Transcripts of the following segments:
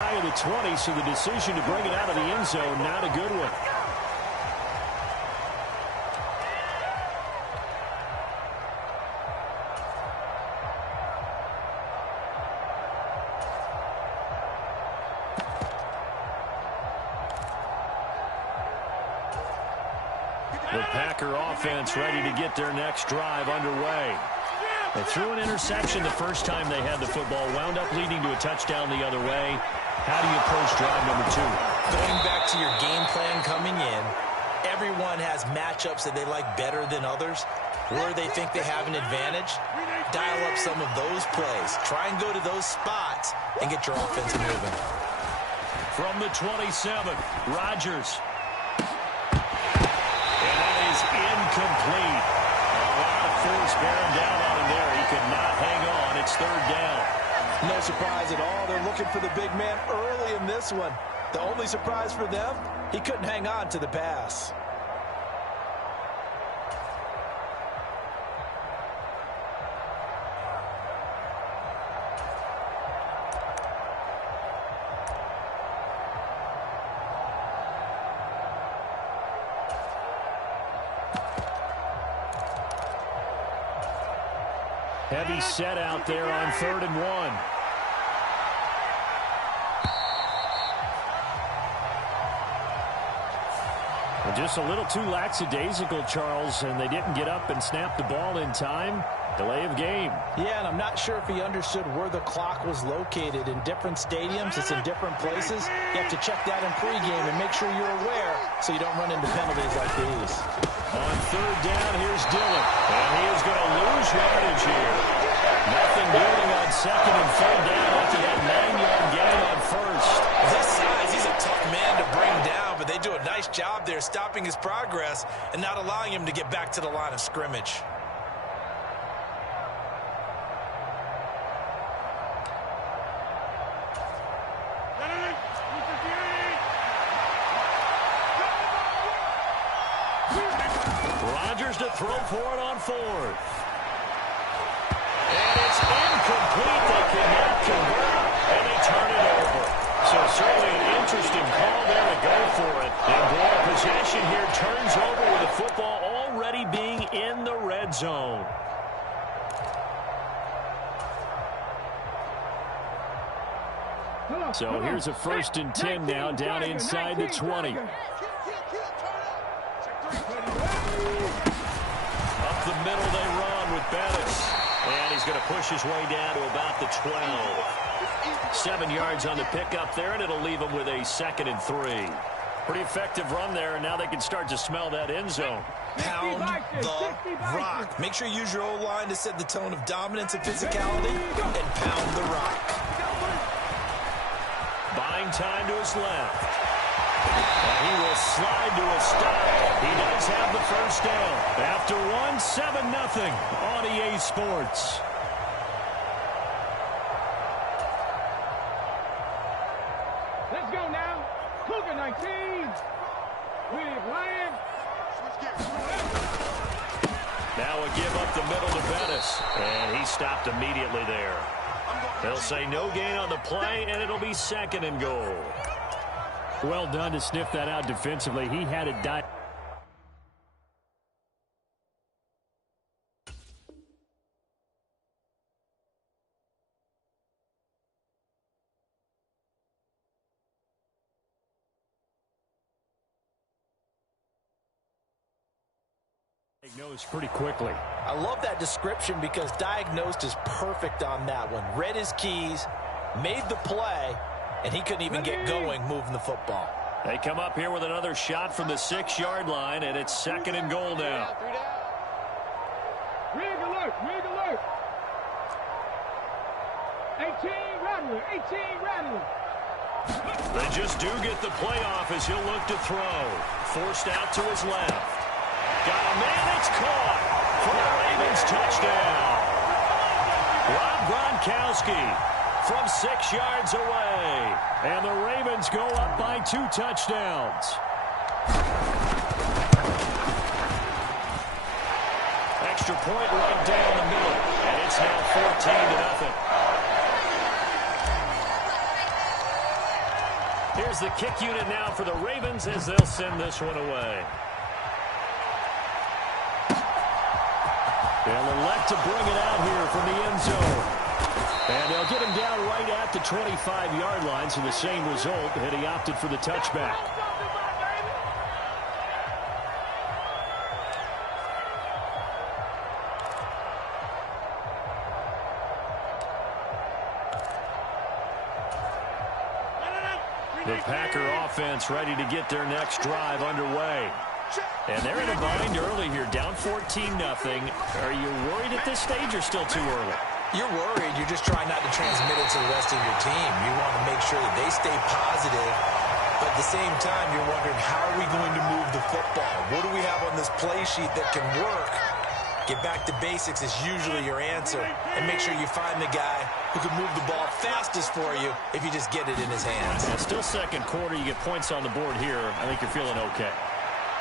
Of the 20, so the decision to bring it out of the end zone, not a good one. The Packer offense ready to get their next drive underway. They threw an interception the first time they had the football, wound up leading to a touchdown the other way. How do you approach drive number 2? Going back to your game plan coming in, everyone has matchups that they like better than others, where they think they have an advantage. Dial up some of those plays. Try and go to those spots and get your offense moving. From the 27, Rodgers. And that is incomplete. A lot of force bearing down on him there. He could not hang on. It's third down. No surprise at all. They're looking for the big man early in this one. The only surprise for them, he couldn't hang on to the pass. Heavy set out there on 3rd and 1. And just a little too lackadaisical, Charles, and they didn't get up and snap the ball in time. Delay of game. Yeah, and I'm not sure if he understood where the clock was located. In different stadiums, it's in different places. You have to check that in pregame and make sure you're aware so you don't run into penalties like these. On 3rd down, here's Dillon. And he is going to lose yardage here. Nothing doing on 2nd and 3rd down after that 9-yard gain on 1st. This size, he's a tough man to bring down, but they do a nice job there stopping his progress and not allowing him to get back to the line of scrimmage. Rodgers to throw for it on 4th. And it's incomplete. They cannot convert, and they turn it over. So certainly an interesting call there to go for it. And boy, possession here turns over with the football already being in the red zone. So here's a 1st and 10 now down inside the 20. Up the middle they run with Bettis. And he's going to push his way down to about the 12. 7 yards on the pickup there, and it'll leave him with a 2nd and 3. Pretty effective run there, and now they can start to smell that end zone. Pound the rock. Make sure you use your O-line to set the tone of dominance and physicality, and pound the rock. Buying time to his left. And he will slide to a stop. He does have the first down. After one, 7-0 on EA Sports. Let's go now. Cougar 19. William Ryan. Now a give up the middle to Bettis. And he stopped immediately there. They'll say no gain on the play, and it'll be 2nd and goal. Well done to sniff that out defensively. He had it dive. Diagnosed pretty quickly. I love that description because diagnosed is perfect on that one. Read his keys, made the play, and he couldn't even get going moving the football. They come up here with another shot from the 6-yard line, and it's 2nd and goal now. Rig alert, rig alert. 18 Rattler, 18 Rattler. They just do get the playoff as he'll look to throw. Forced out to his left. Got a man, it's caught for the Ravens touchdown. Rob Gronkowski from 6 yards away. And the Ravens go up by 2 touchdowns. Extra point right down the middle. And it's now 14-0. Here's the kick unit now for the Ravens as they'll send this one away. They'll elect to bring it out here from the end zone. And they'll get him down right at the 25-yard line, so the same result, and he opted for the touchback. The Packer offense ready to get their next drive underway. And they're in a bind early here, down 14-0. Are you worried at this stage or still too early? You're worried. You're just trying not to transmit it to the rest of your team. You want to make sure that they stay positive, but at the same time, you're wondering, how are we going to move the football? What do we have on this play sheet that can work? Get back to basics is usually your answer, and make sure you find the guy who can move the ball fastest for you if you just get it in his hands. Yeah, still second quarter, you get points on the board here. I think you're feeling okay.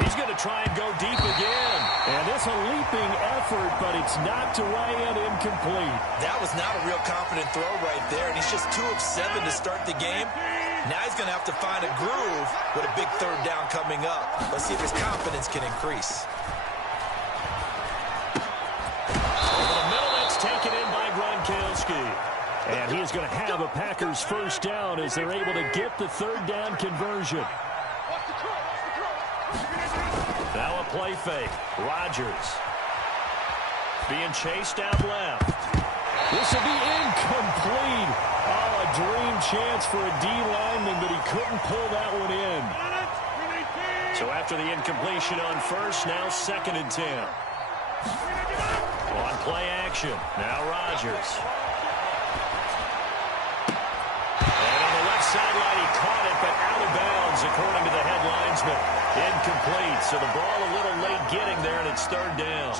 He's going to try and go deep again. And it's a leaping effort, but it's knocked away and incomplete. That was not a real confident throw right there, and he's just 2 of 7 to start the game. Now he's going to have to find a groove with a big third down coming up. Let's see if his confidence can increase. Over the middle, that's taken in by Gronkowski. And he is going to have a Packers first down as they're able to get the third down conversion. Now a play fake. Rodgers being chased out left. This will be incomplete. Oh, a dream chance for a D lineman, but he couldn't pull that one in. So after the incompletion on first, now 2nd and 10. On play action. Now Rodgers. And on the left sideline, he caught it, but out of bounds, according to the head linesman. Incomplete, so the ball a little late getting there, and it's third down.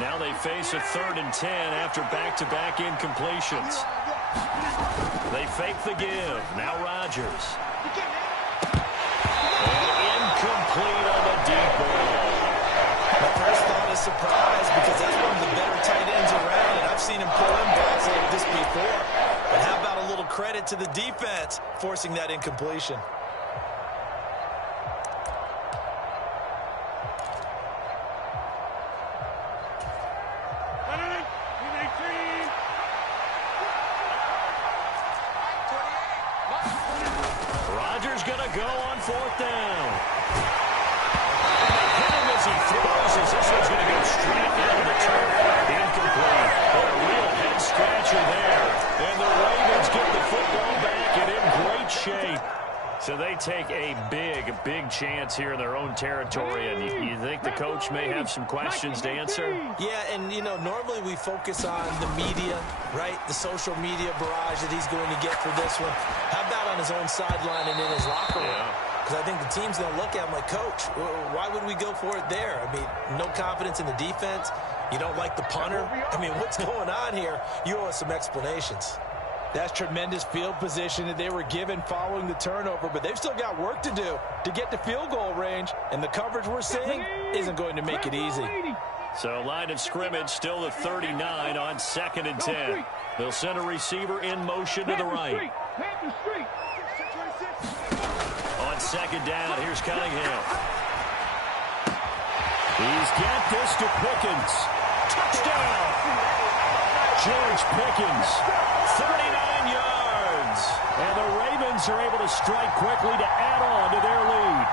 Now they face a 3rd and 10 after back-to-back incompletions. They fake the give. Now Rodgers. And incomplete on the deep ball. My first thought is surprise, because that's one of the better tight ends around, and I've seen him pull in balls like this before. But how about a little credit to the defense forcing that incompletion? Rodgers going to go on 4th down. And they hit him as he throws, as this one's going to go straight into the turf. Incomplete. But a real head-scratcher there. And the Ravens get the football back and in great shape. So they take a big chance here in their own territory, and you think the coach may have some questions to answer? Yeah, and, you know, normally we focus on the media, right? The social media barrage that he's going to get for this one. How about on his own sideline and in his locker room? Because I think the team's going to look at him like, Coach, why would we go for it there? I mean, no confidence in the defense. You don't like the punter? I mean, what's going on here? You owe us some explanations. That's tremendous field position that they were given following the turnover, but they've still got work to do to get to field goal range, and the coverage we're seeing isn't going to make it easy. So line of scrimmage still at 39 on 2nd and 10. They'll send a receiver in motion to the right. On 2nd down, here's Cunningham. He's got this to Pickens. Touchdown! George Pickens, 39 yards. And the Ravens are able to strike quickly to add on to their lead.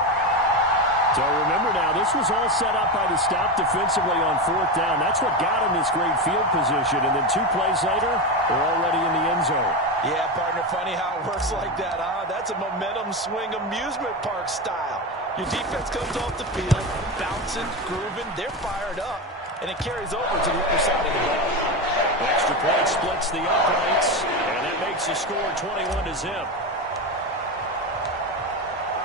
So remember now, this was all set up by the stop defensively on 4th down. That's what got him this great field position. And then 2 plays later, they're already in the end zone. Yeah, partner, funny how it works like that, huh? That's a momentum swing amusement park style. Your defense comes off the field, bouncing, grooving, they're fired up. And it carries over to the other side of the ball. Extra point splits the uprights, and that makes the score 21-0.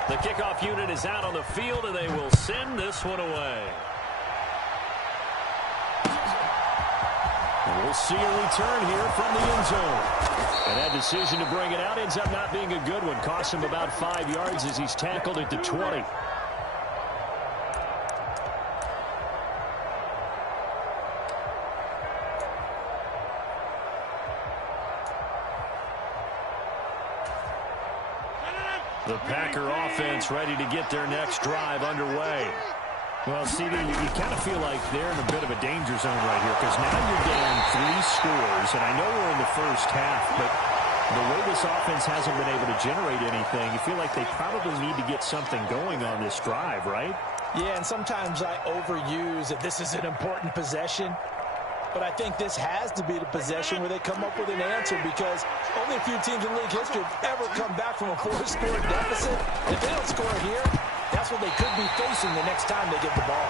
The kickoff unit is out on the field, and they will send this one away. And we'll see a return here from the end zone. And that decision to bring it out ends up not being a good one. Costs him about 5 yards as he's tackled at the 20. The Packer offense ready to get their next drive underway. Well, CD, you kind of feel like they're in a bit of a danger zone right here because now you're down 3 scores, and I know we're in the first half, but the way this offense hasn't been able to generate anything, you feel like they probably need to get something going on this drive, right? Yeah, and sometimes I overuse that this is an important possession, but I think this has to be the possession where they come up with an answer because only a few teams in league history have ever come back from a 4-score deficit. If they don't score here, that's what they could be facing the next time they get the ball.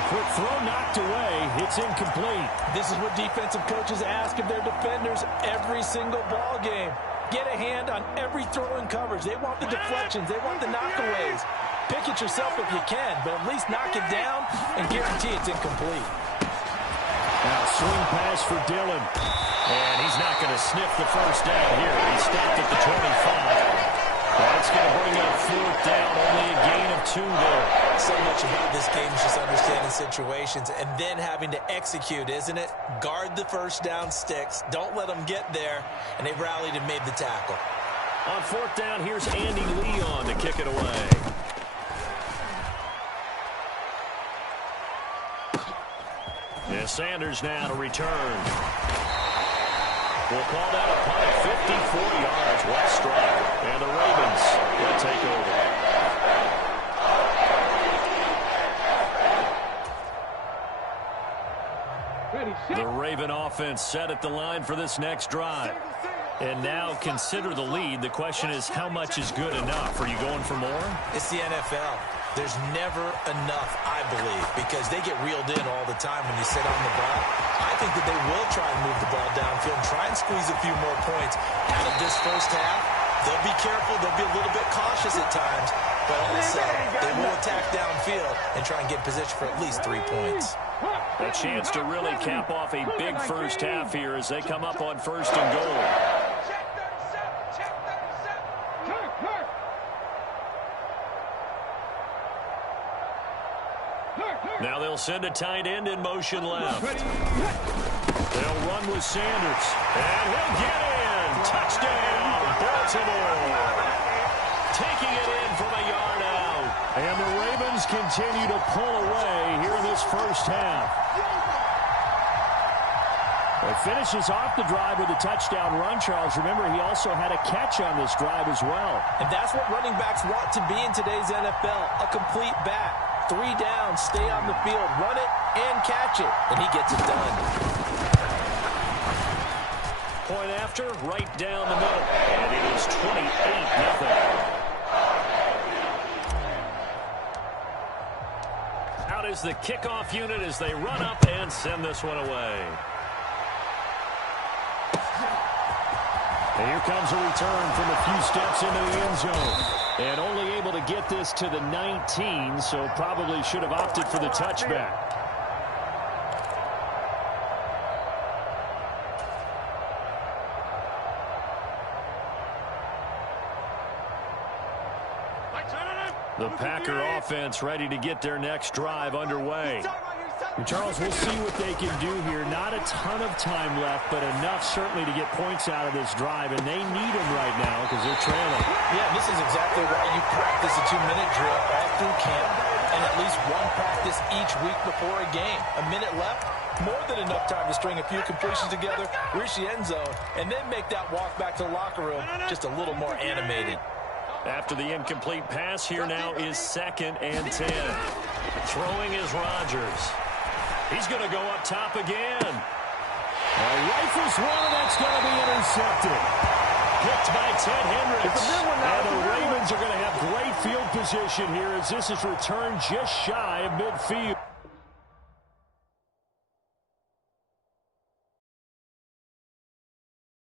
The quick throw knocked away. It's incomplete. This is what defensive coaches ask of their defenders every single ball game. Get a hand on every throw in coverage. They want the deflections. They want the knockaways. Pick it yourself if you can, but at least knock it down and guarantee it's incomplete. Now swing pass for Dillon. And he's not going to sniff the first down here. He stopped at the 25. That's going to bring up 4th down, only a gain of 2 there. So much about this game is just understanding situations and then having to execute, isn't it? Guard the first down sticks. Don't let them get there. And they rallied and made the tackle. On 4th down, here's Andy Leon to kick it away. Yeah, Sanders now to return. We'll call that a punt at 54 yards. Well struck. And the Ravens will take over. Ready, set. The Raven offense set at the line for this next drive. And now consider the lead. The question is, how much is good enough? Are you going for more? It's the NFL. There's never enough, I believe, because they get reeled in all the time when you sit on the ball. I think that they will try and move the ball downfield and try and squeeze a few more points out of this first half. They'll be careful. They'll be a little bit cautious at times, but also they will attack downfield and try and get position for at least 3 points. A chance to really cap off a big first half here as they come up on 1st and goal. Now they'll send a tight end in motion left. They'll run with Sanders. And he'll get in. Touchdown, Baltimore. Taking it in from a yard out. And the Ravens continue to pull away here in this first half. It finishes off the drive with a touchdown run, Charles. Remember, he also had a catch on this drive as well. And that's what running backs want to be in today's NFL, a complete back. 3 down, stay on the field, run it, and catch it. And he gets it done. Point after, right down the middle. And it is 28-0. Out is the kickoff unit as they run up and send this one away. And here comes a return from a few steps into the end zone. And only able to get this to the 19, so probably should have opted for the touchback. The Packer offense ready to get their next drive underway. And Charles, we'll see what they can do here. Not a ton of time left, but enough certainly to get points out of this drive, and they need them right now because they're trailing. Yeah, this is exactly why you practice a 2-minute drill all through camp and at least one practice each week before a game. A minute left, more than enough time to string a few completions together, reach the end zone, and then make that walk back to the locker room just a little more animated. After the incomplete pass, here now is 2nd and 10. Throwing is Rodgers. He's going to go up top again. Rifles one, and that's going to be intercepted. Picked by Ted Hendricks. And the Ravens are going to have great field position here as this is returned just shy of midfield.